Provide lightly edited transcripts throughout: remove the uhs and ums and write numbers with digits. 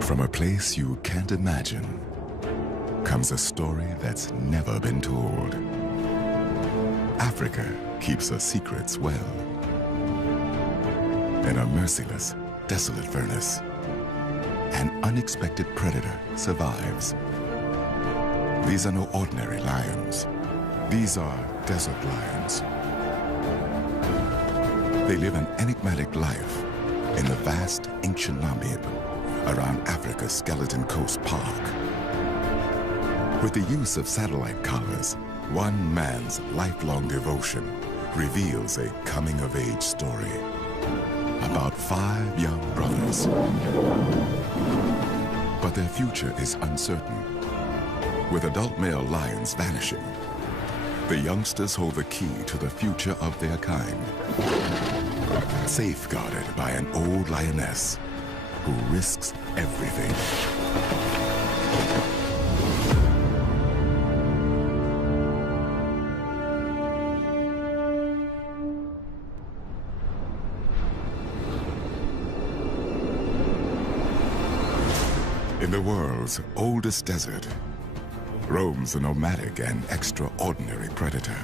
From a place you can't imagine comes a story that's never been told. Africa keeps her secrets well. In a merciless, desolate furnace, an unexpected predator survives. These are no ordinary lions. These are desert lions. They live an enigmatic life in the vast ancient Namib around Africa's Skeleton Coast Park. With the use of satellite collars, one man's lifelong devotion reveals a coming-of-age story about 5 young brothers. But their future is uncertain. With adult male lions vanishing, the youngsters hold the key to the future of their kind, safeguarded by an old lioness who risks everything. In the world's oldest desert, roams a nomadic and extraordinary predator.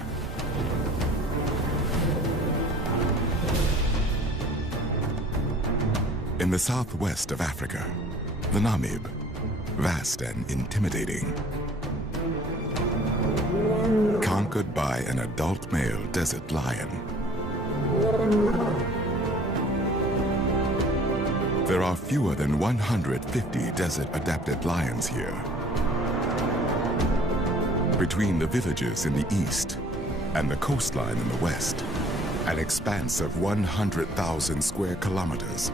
In the southwest of Africa, the Namib, vast and intimidating, conquered by an adult male desert lion. There are fewer than 150 desert-adapted lions here. Between the villages in the east and the coastline in the west, an expanse of 100,000 square kilometers,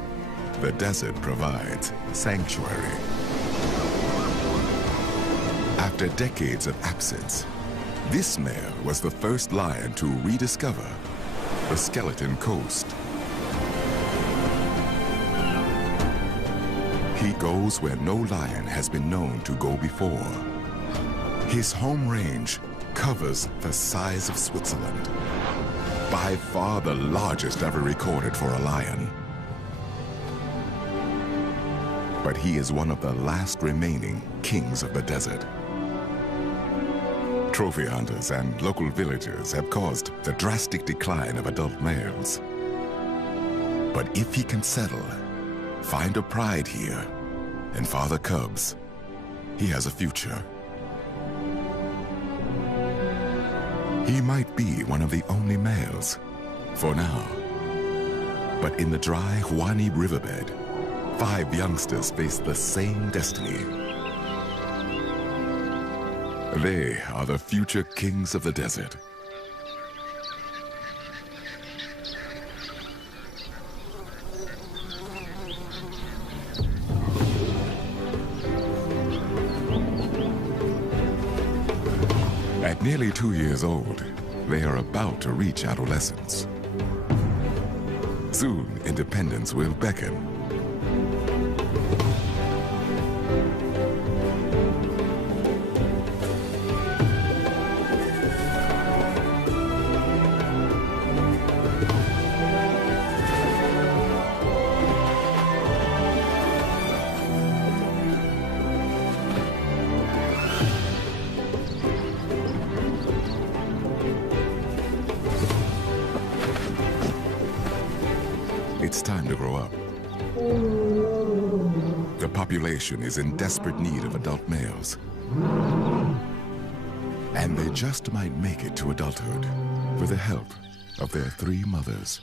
the desert provides sanctuary. After decades of absence, this male was the first lion to rediscover the Skeleton Coast. He goes where no lion has been known to go before. His home range covers the size of Switzerland, by far the largest ever recorded for a lion. But he is one of the last remaining kings of the desert. Trophy hunters and local villagers have caused the drastic decline of adult males. But if he can settle, find a pride here, and father cubs, he has a future. He might be one of the only males, for now. But in the dry Huani riverbed, 5 youngsters face the same destiny. They are the future kings of the desert. At nearly 2 years old, they are about to reach adolescence. Soon, independence will beckon. It's time to grow up. The population is in desperate need of adult males. And they just might make it to adulthood with the help of their 3 mothers.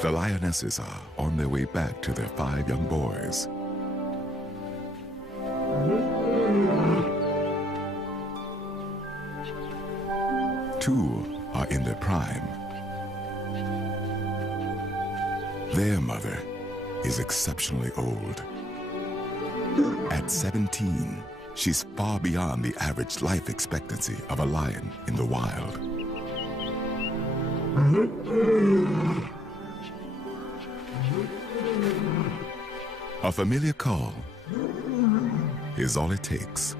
The lionesses are on their way back to their 5 young boys. Two are in their prime. Their mother is exceptionally old. At 17, she's far beyond the average life expectancy of a lion in the wild. A familiar call is all it takes.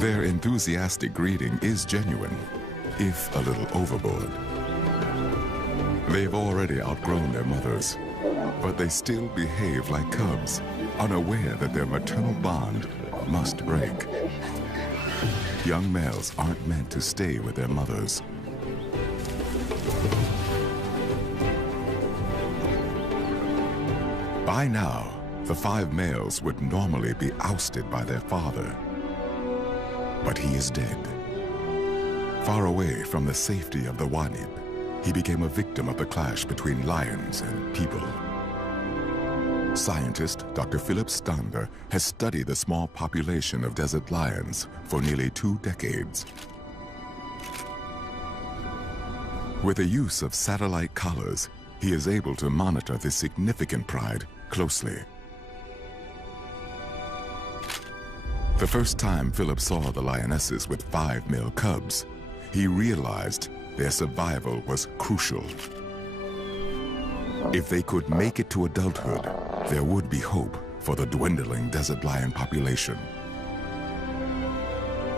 Their enthusiastic greeting is genuine, if a little overboard. They've already outgrown their mothers, but they still behave like cubs, unaware that their maternal bond must break. Young males aren't meant to stay with their mothers. By now, the 5 males would normally be ousted by their father. But he is dead. Far away from the safety of the Wanib, he became a victim of the clash between lions and people. Scientist Dr. Philip Stander has studied the small population of desert lions for nearly 2 decades. With the use of satellite collars, he is able to monitor this significant pride closely. The first time Philip saw the lionesses with 5 male cubs, he realized their survival was crucial. If they could make it to adulthood, there would be hope for the dwindling desert lion population.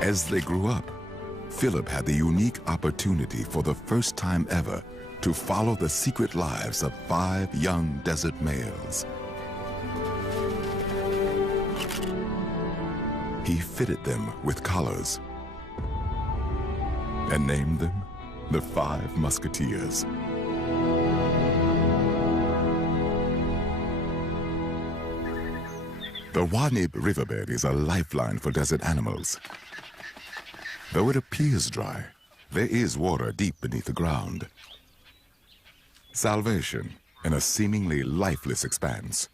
As they grew up, Philip had the unique opportunity for the first time ever to follow the secret lives of 5 young desert males. He fitted them with collars and named them the 5 Musketeers. The Wanib riverbed is a lifeline for desert animals. Though it appears dry, there is water deep beneath the ground. Salvation in a seemingly lifeless expanse.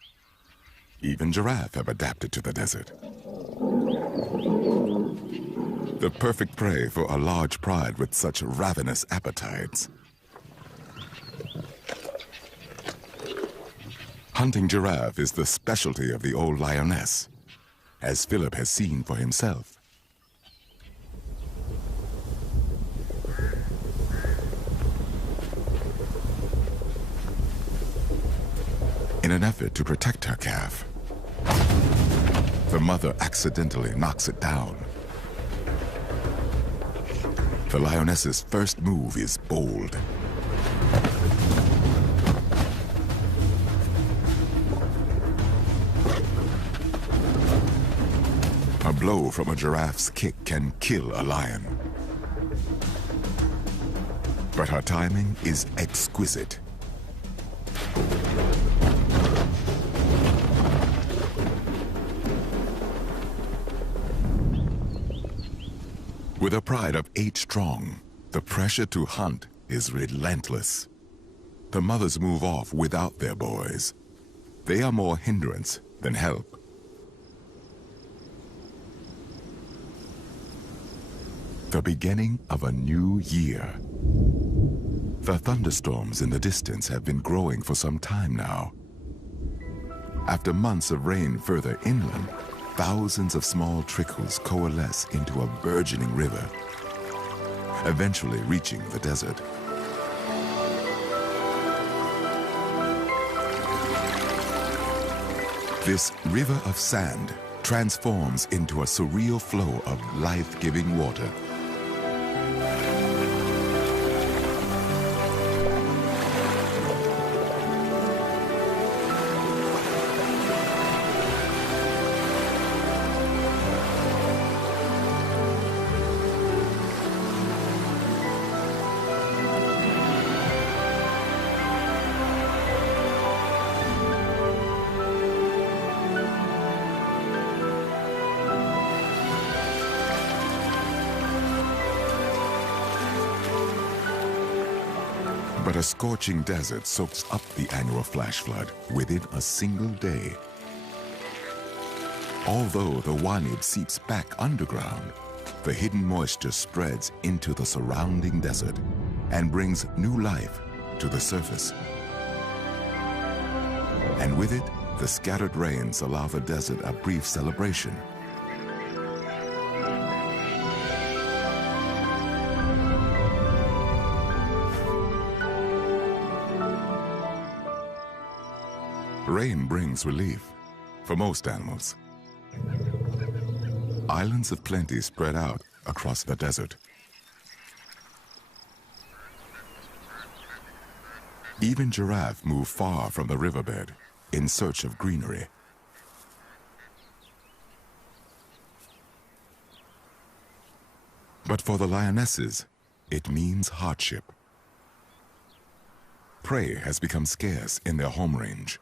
Even giraffe have adapted to the desert. The perfect prey for a large pride with such ravenous appetites. Hunting giraffe is the specialty of the old lioness, as Philip has seen for himself. In an effort to protect her calf, the mother accidentally knocks it down. The lioness's first move is bold. A blow from a giraffe's kick can kill a lion. But her timing is exquisite. With a pride of 8 strong, the pressure to hunt is relentless. The mothers move off without their boys. They are more hindrance than help. The beginning of a new year. The thunderstorms in the distance have been growing for some time now. After months of rain further inland, thousands of small trickles coalesce into a burgeoning river, eventually reaching the desert. This river of sand transforms into a surreal flow of life-giving water. But a scorching desert soaks up the annual flash flood within a single day. Although the Wanib seeps back underground, the hidden moisture spreads into the surrounding desert and brings new life to the surface. And with it, the scattered rains allow the desert a brief celebration. Rain brings relief for most animals. Islands of plenty spread out across the desert. Even giraffe move far from the riverbed in search of greenery. But for the lionesses, it means hardship. Prey has become scarce in their home range.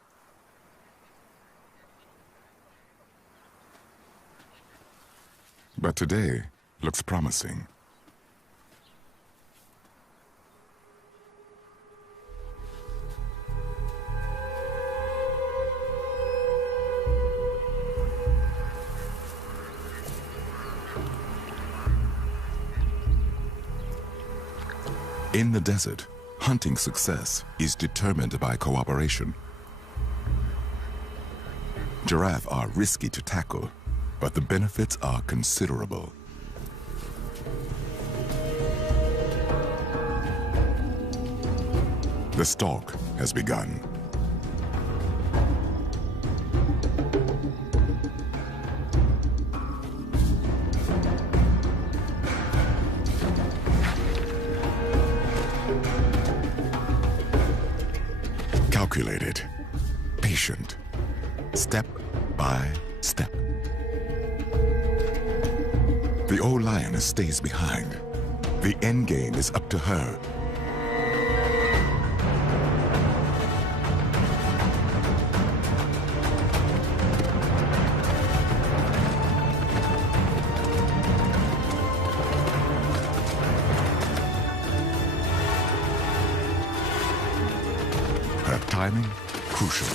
But today looks promising. In the desert, hunting success is determined by cooperation. Giraffe are risky to tackle, but the benefits are considerable. The stalk has begun. Calculated, patient, step by step. The old lioness stays behind. The end game is up to her. Her timing, crucial.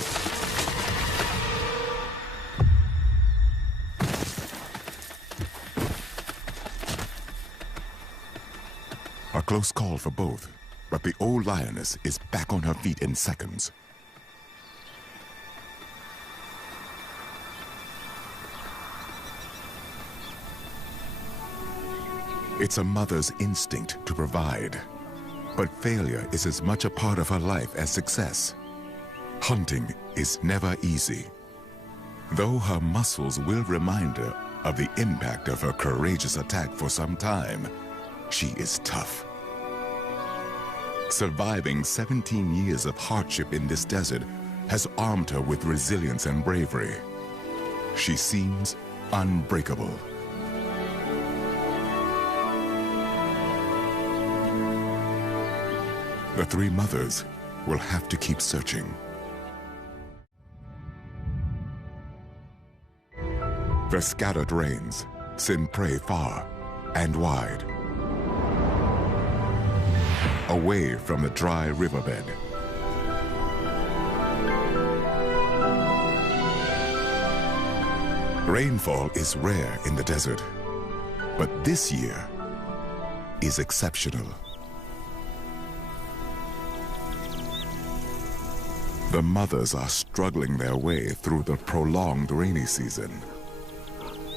A close call for both, but the old lioness is back on her feet in seconds. It's a mother's instinct to provide, but failure is as much a part of her life as success. Hunting is never easy, though her muscles will remind her of the impact of her courageous attack for some time. She is tough. Surviving 17 years of hardship in this desert has armed her with resilience and bravery. She seems unbreakable. The three mothers will have to keep searching. The scattered rains send prey far and wide, away from the dry riverbed. Rainfall is rare in the desert, but this year is exceptional. The mothers are struggling their way through the prolonged rainy season.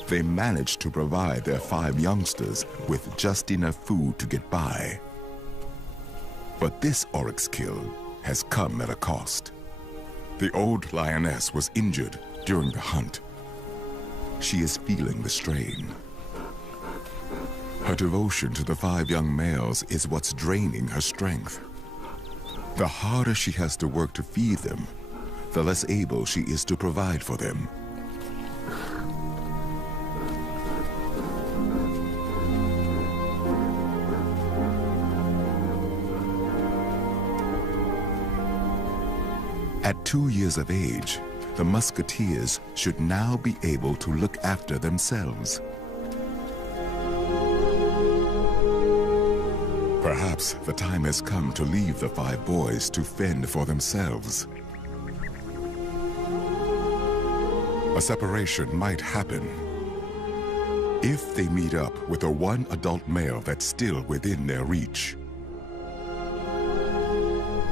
They managed to provide their 5 youngsters with just enough food to get by. But this oryx kill has come at a cost. The old lioness was injured during the hunt. She is feeling the strain. Her devotion to the 5 young males is what's draining her strength. The harder she has to work to feed them, the less able she is to provide for them. At 2 years of age, the musketeers should now be able to look after themselves. Perhaps the time has come to leave the 5 boys to fend for themselves. A separation might happen if they meet up with the one adult male that's still within their reach.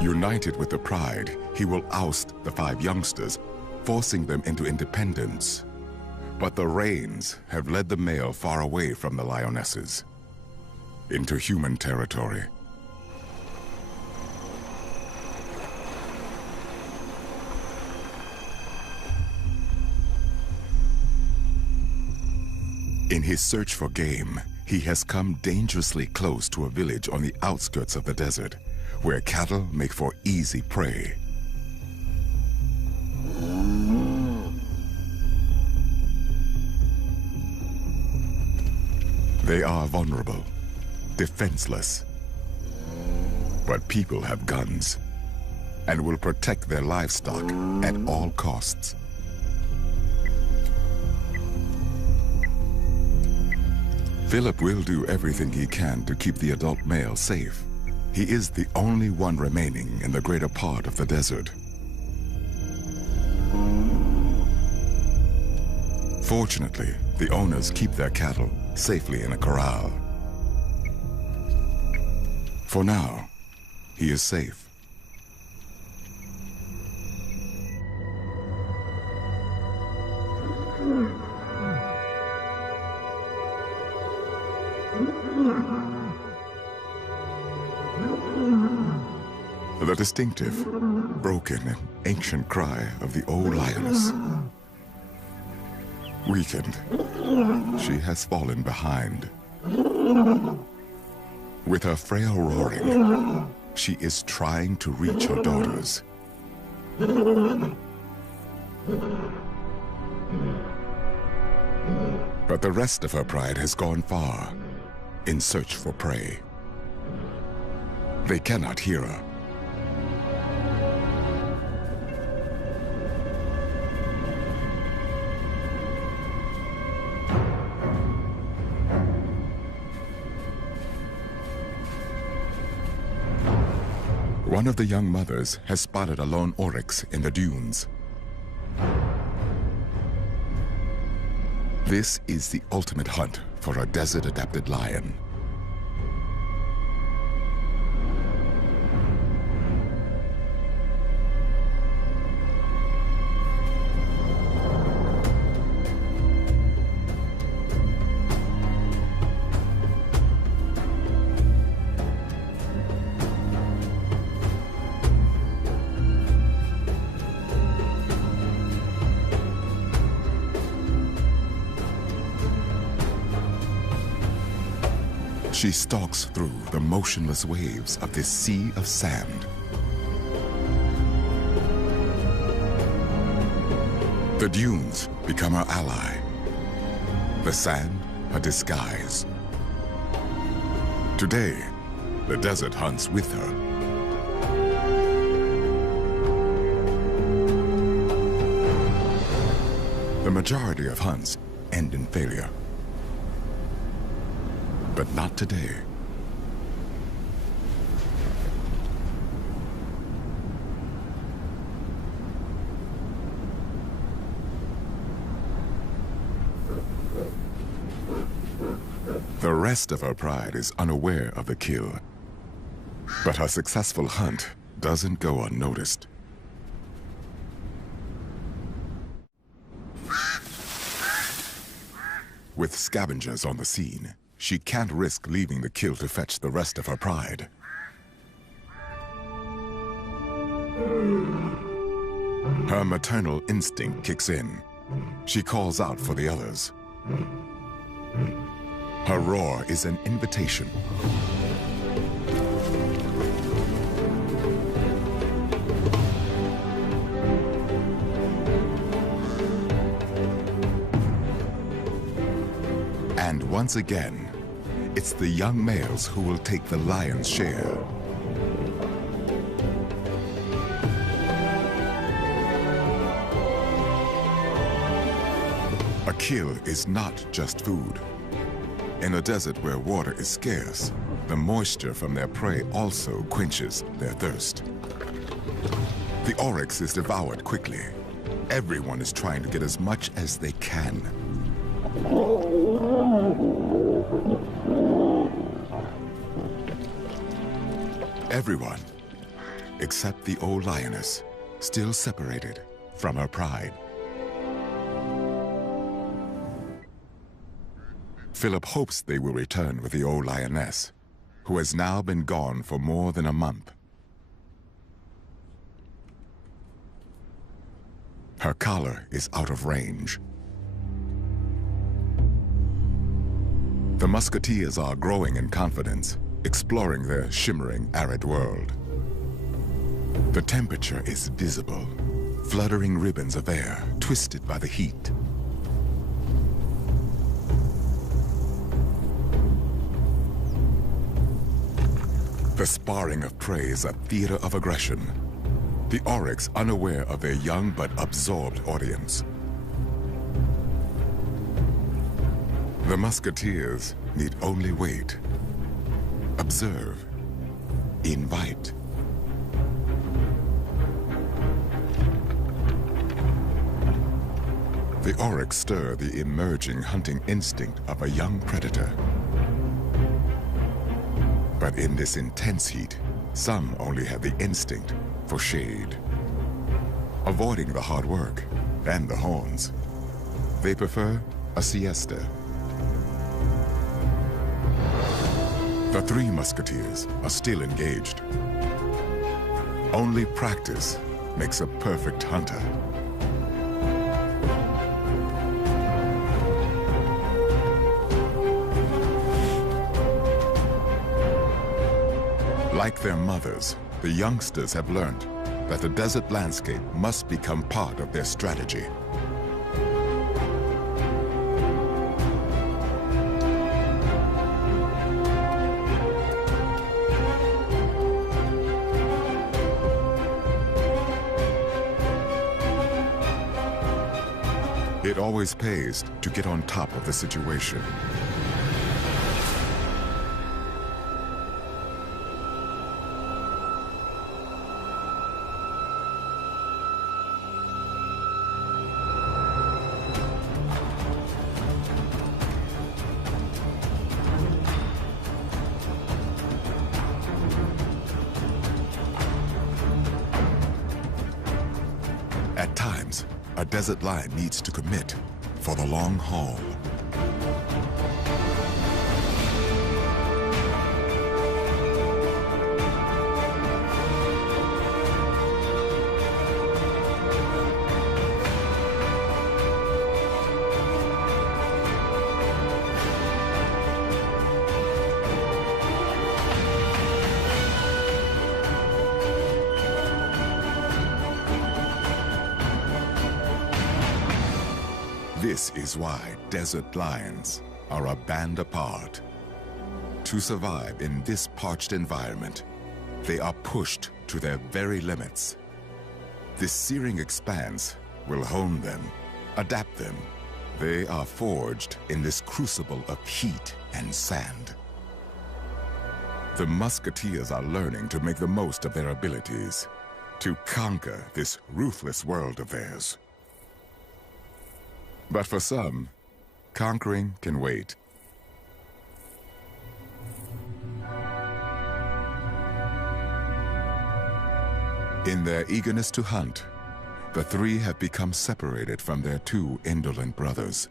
United with the pride, he will oust the 5 youngsters, forcing them into independence. But the rains have led the male far away from the lionesses, into human territory. In his search for game, he has come dangerously close to a village on the outskirts of the desert, where cattle make for easy prey. They are vulnerable, defenseless. But people have guns and will protect their livestock at all costs. Philip will do everything he can to keep the adult male safe. He is the only one remaining in the greater part of the desert. Fortunately, the owners keep their cattle safely in a corral. For now, he is safe. The distinctive, broken, and ancient cry of the old lioness. Weakened, she has fallen behind. With her frail roaring, she is trying to reach her daughters. But the rest of her pride has gone far in search for prey. They cannot hear her. One of the young mothers has spotted a lone oryx in the dunes. This is the ultimate hunt for a desert-adapted lion. She stalks through the motionless waves of this sea of sand. The dunes become her ally. The sand, a disguise. Today, the desert hunts with her. The majority of hunts end in failure. But not today. The rest of her pride is unaware of the kill. But her successful hunt doesn't go unnoticed. With scavengers on the scene, she can't risk leaving the kill to fetch the rest of her pride. Her maternal instinct kicks in. She calls out for the others. Her roar is an invitation. And once again, it's the young males who will take the lion's share. A kill is not just food. In a desert where water is scarce, the moisture from their prey also quenches their thirst. The oryx is devoured quickly. Everyone is trying to get as much as they can. Everyone, except the old lioness, still separated from her pride. Philip hopes they will return with the old lioness, who has now been gone for more than a month. Her collar is out of range. The musketeers are growing in confidence, exploring their shimmering, arid world. The temperature is visible, fluttering ribbons of air twisted by the heat. The sparring of prey is a theater of aggression. The oryx unaware of their young but absorbed audience. The musketeers need only wait, observe, invite. The oryx stir the emerging hunting instinct of a young predator. But in this intense heat, some only have the instinct for shade. Avoiding the hard work and the horns, they prefer a siesta. The three musketeers are still engaged. Only practice makes a perfect hunter. Like their mothers, the youngsters have learned that the desert landscape must become part of their strategy. It always pays to get on top of the situation. At times, a desert lion needs to commit for the long haul. This is why desert lions are a band apart. To survive in this parched environment, they are pushed to their very limits. This searing expanse will hone them, adapt them. They are forged in this crucible of heat and sand. The musketeers are learning to make the most of their abilities, to conquer this ruthless world of theirs. But for some, conquering can wait. In their eagerness to hunt, the three have become separated from their two indolent brothers.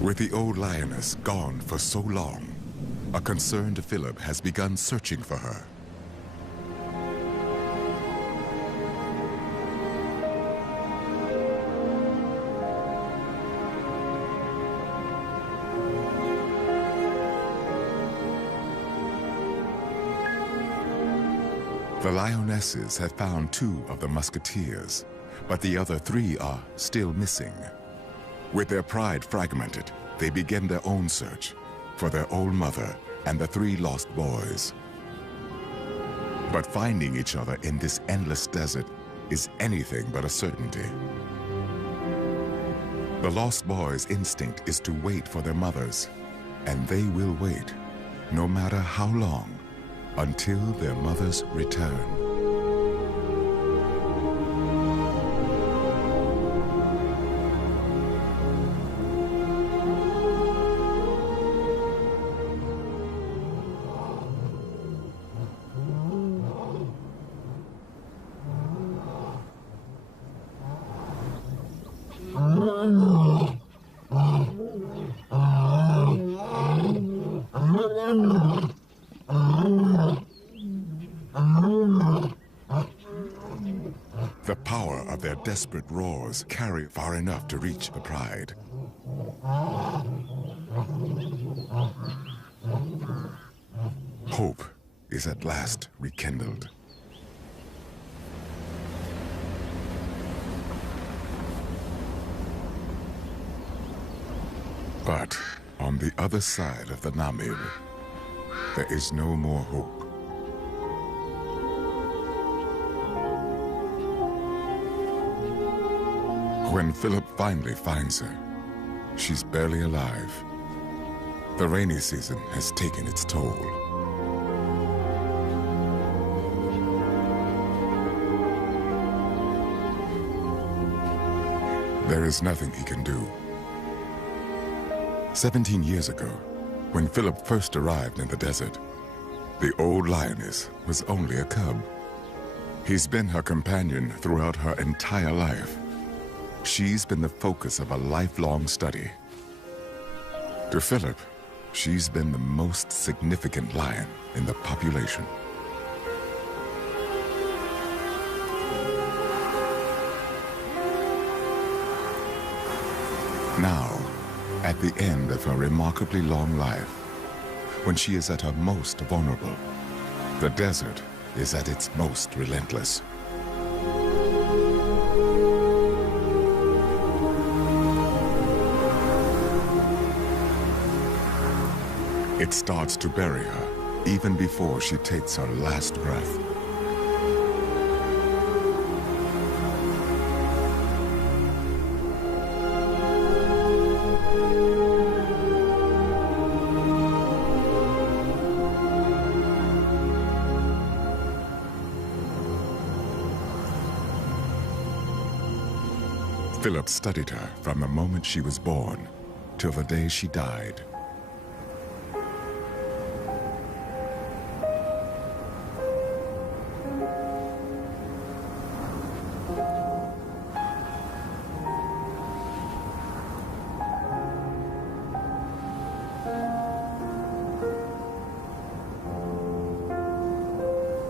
With the old lioness gone for so long, a concerned Philip has begun searching for her. The lionesses have found two of the musketeers, but the other three are still missing. With their pride fragmented, they begin their own search for their old mother and the three lost boys. But finding each other in this endless desert is anything but a certainty. The lost boys' instinct is to wait for their mothers, and they will wait, no matter how long, until their mothers return. The power of their desperate roars carry far enough to reach the pride. Hope is at last rekindled. But on the other side of the Namib, there is no more hope. When Philip finally finds her, she's barely alive. The rainy season has taken its toll. There is nothing he can do. 17 years ago, when Philip first arrived in the desert, the old lioness was only a cub. He's been her companion throughout her entire life. She's been the focus of a lifelong study. To Philip, she's been the most significant lion in the population. Now, at the end of her remarkably long life, when she is at her most vulnerable, the desert is at its most relentless. It starts to bury her even before she takes her last breath. Philip studied her from the moment she was born till the day she died.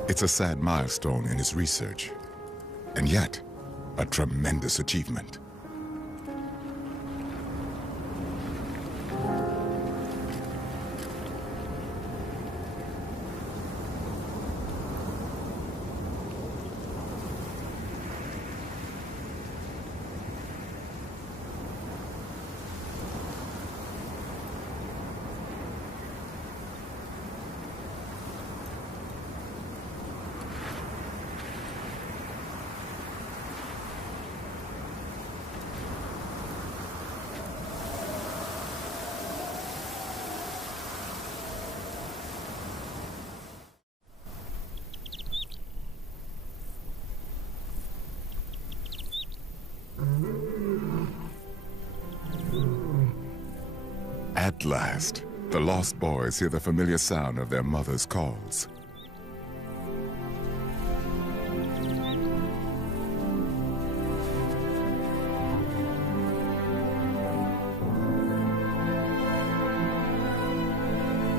It's a sad milestone in his research, and yet a tremendous achievement. At last, the lost boys hear the familiar sound of their mother's calls.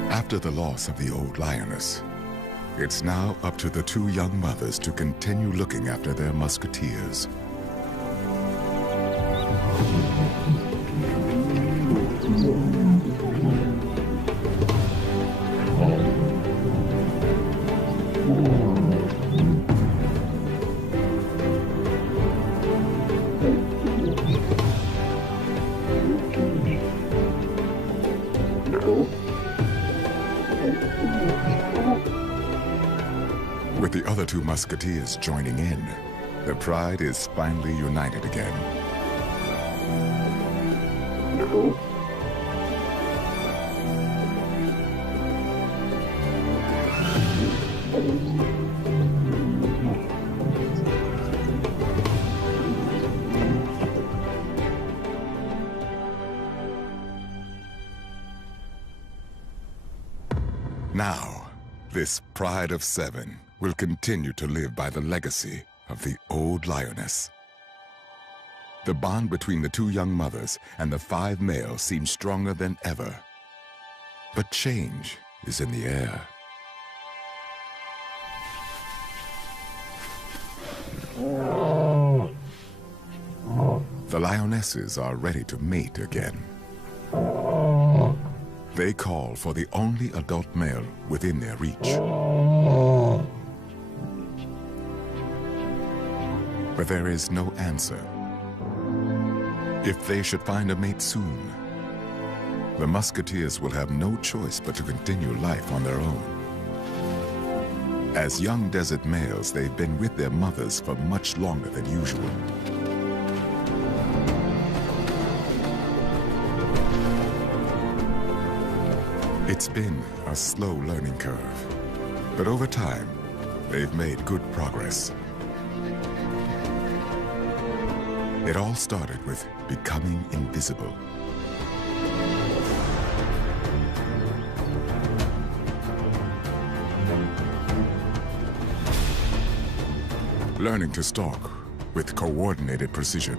After the loss of the old lioness, it's now up to the two young mothers to continue looking after their musketeers. With the other two musketeers joining in, the pride is finally united again. Now, this pride of seven will continue to live by the legacy of the old lioness. The bond between the two young mothers and the 5 males seems stronger than ever. But change is in the air. The lionesses are ready to mate again. They call for the only adult male within their reach. But there is no answer. If they should find a mate soon, the musketeers will have no choice but to continue life on their own. As young desert males, they've been with their mothers for much longer than usual. It's been a slow learning curve, but over time, they've made good progress. It all started with becoming invisible. Learning to stalk with coordinated precision.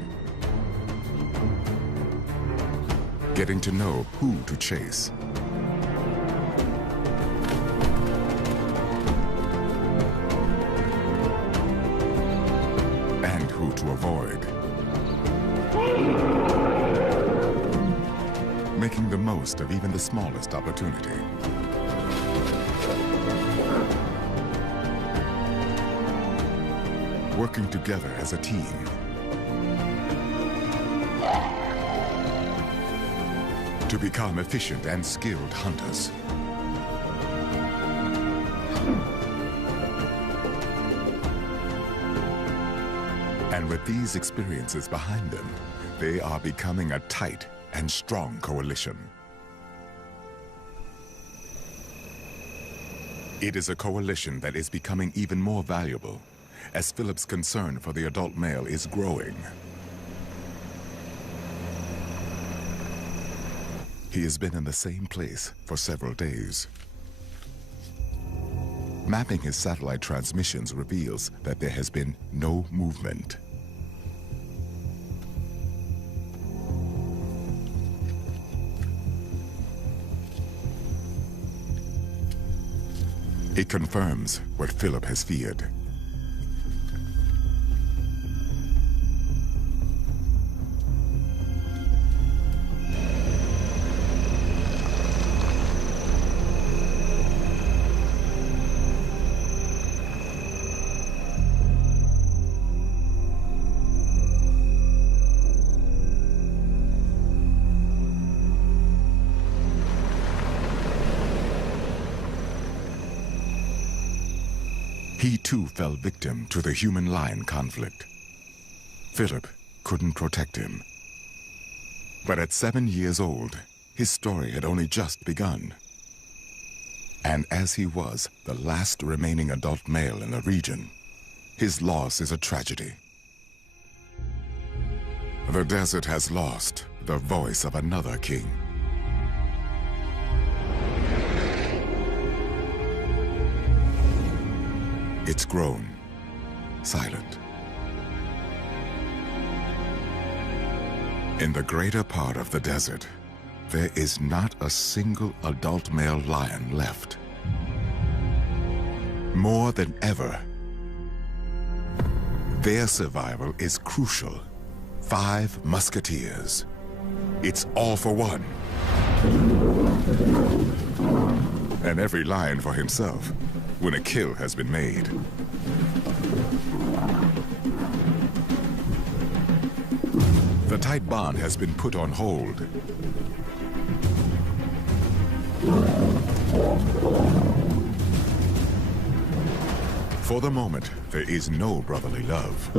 Getting to know who to chase. And who to avoid. Making the most of even the smallest opportunity. Working together as a team. To become efficient and skilled hunters. And with these experiences behind them, they are becoming a tight and strong coalition. It is a coalition that is becoming even more valuable as Philip's concern for the adult male is growing. He has been in the same place for several days. Mapping his satellite transmissions reveals that there has been no movement. It confirms what Philip has feared. He too fell victim to the human-lion conflict. Philip couldn't protect him. But at 7 years old, his story had only just begun. And as he was the last remaining adult male in the region, his loss is a tragedy. The desert has lost the voice of another king. It's grown silent. In the greater part of the desert, there is not a single adult male lion left. More than ever, their survival is crucial. 5 musketeers. It's all for one. And every lion for himself when a kill has been made. The tight bond has been put on hold. For the moment, there is no brotherly love.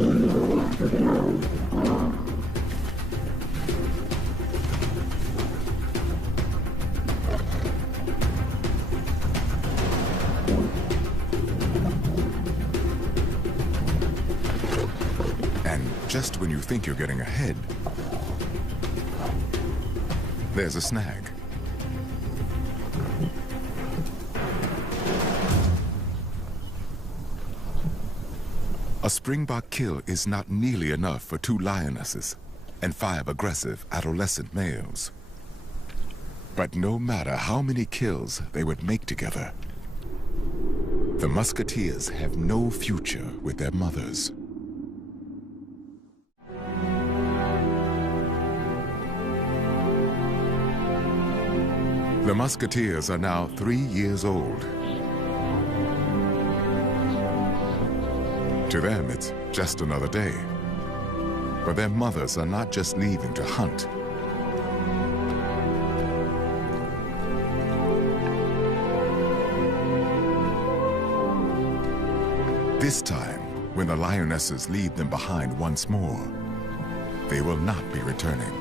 Just when you think you're getting ahead, there's a snag. A springbok kill is not nearly enough for 2 lionesses and 5 aggressive adolescent males. But no matter how many kills they would make together, the Musketeers have no future with their mothers. The Musketeers are now 3 years old. To them, it's just another day. But their mothers are not just leaving to hunt. This time, when the lionesses leave them behind once more, they will not be returning.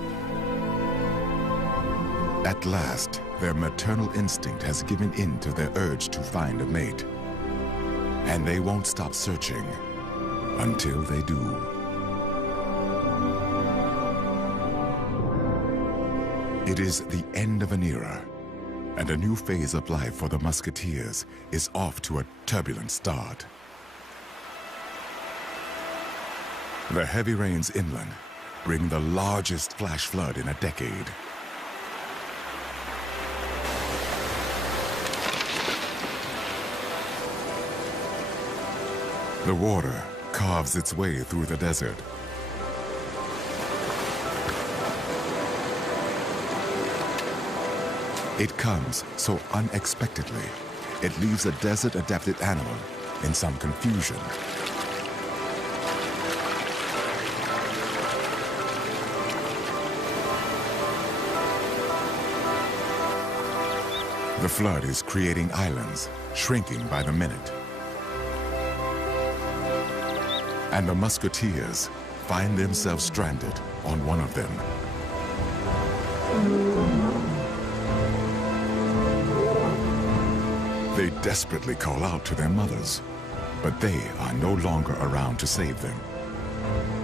At last, their maternal instinct has given in to their urge to find a mate. And they won't stop searching until they do. It is the end of an era, and a new phase of life for the Musketeers is off to a turbulent start. The heavy rains inland bring the largest flash flood in a decade. The water carves its way through the desert. It comes so unexpectedly, it leaves a desert-adapted animal in some confusion. The flood is creating islands, shrinking by the minute. And the Musketeers find themselves stranded on one of them. They desperately call out to their mothers, but they are no longer around to save them.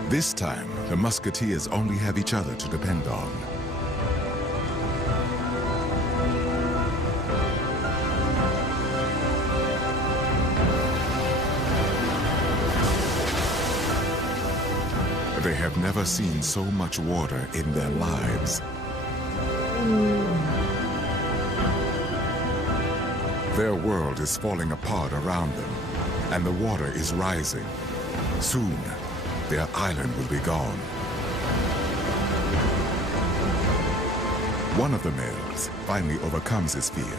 This time, the Musketeers only have each other to depend on. They have never seen so much water in their lives. Their world is falling apart around them, and the water is rising. Soon, their island will be gone. One of the males finally overcomes his fear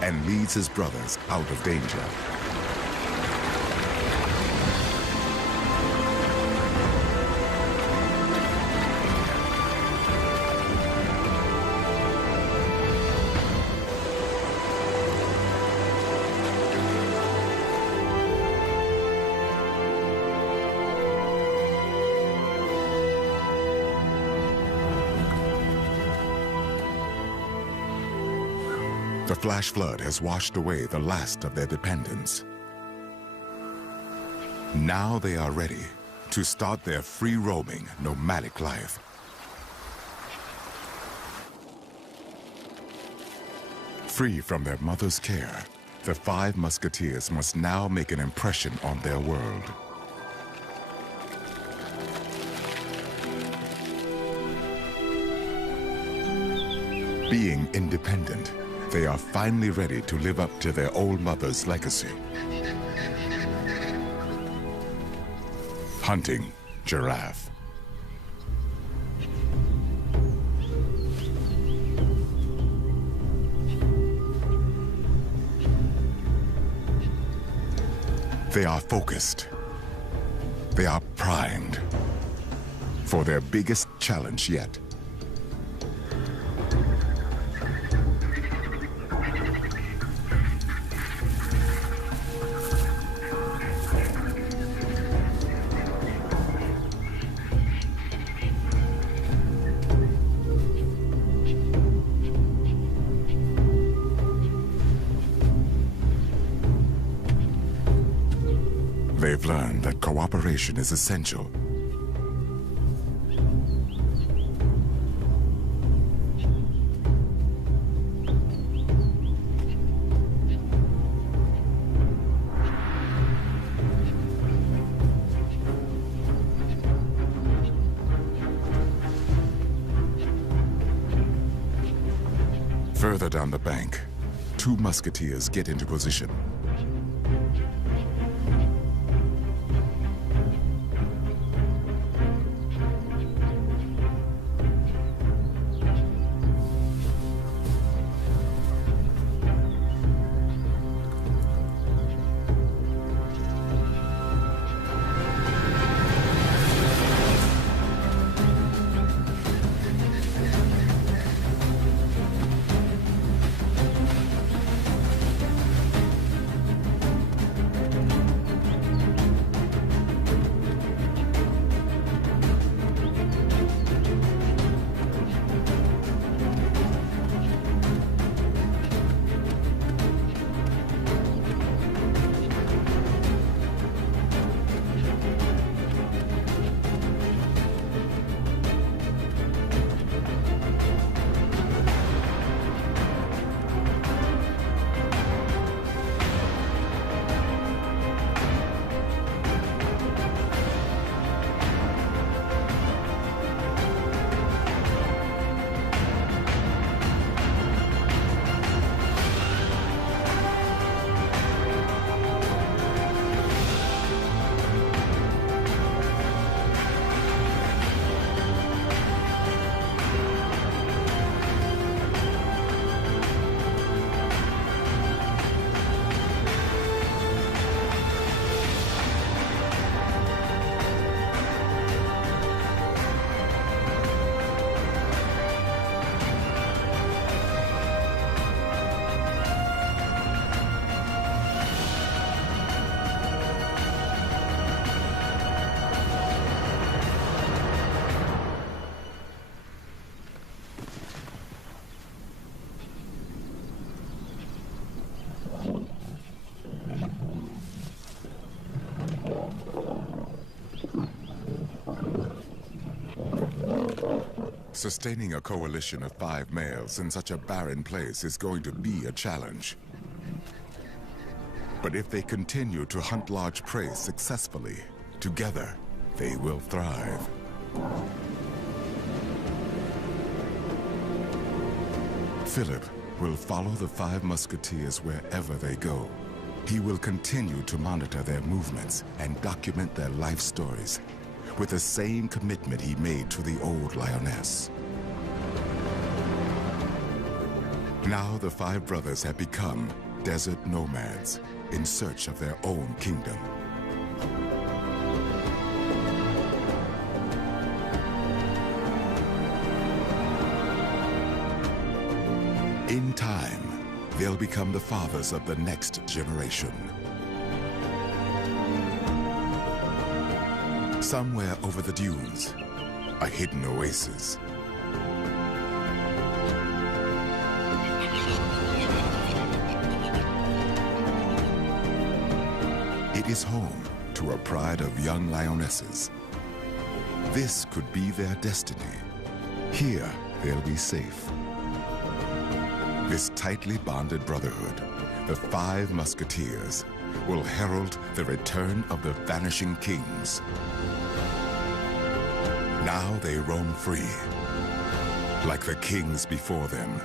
and leads his brothers out of danger. The flash flood has washed away the last of their dependents. Now they are ready to start their free-roaming, nomadic life. Free from their mother's care, the 5 Musketeers must now make an impression on their world. Being independent, they are finally ready to live up to their old mother's legacy. Hunting giraffe. They are focused. They are primed for their biggest challenge yet. They've learned that cooperation is essential. Further down the bank, two musketeers get into position. Sustaining a coalition of 5 males in such a barren place is going to be a challenge. But if they continue to hunt large prey successfully, together, they will thrive. Philip will follow the 5 musketeers wherever they go. He will continue to monitor their movements and document their life stories with the same commitment he made to the old lioness. Now the 5 brothers have become desert nomads in search of their own kingdom. In time, they'll become the fathers of the next generation. Somewhere over the dunes, a hidden oasis. It is home to a pride of young lionesses. This could be their destiny. Here, they'll be safe. This tightly bonded brotherhood, the 5 musketeers, will herald the return of the vanishing kings. Now they roam free, like the kings before them.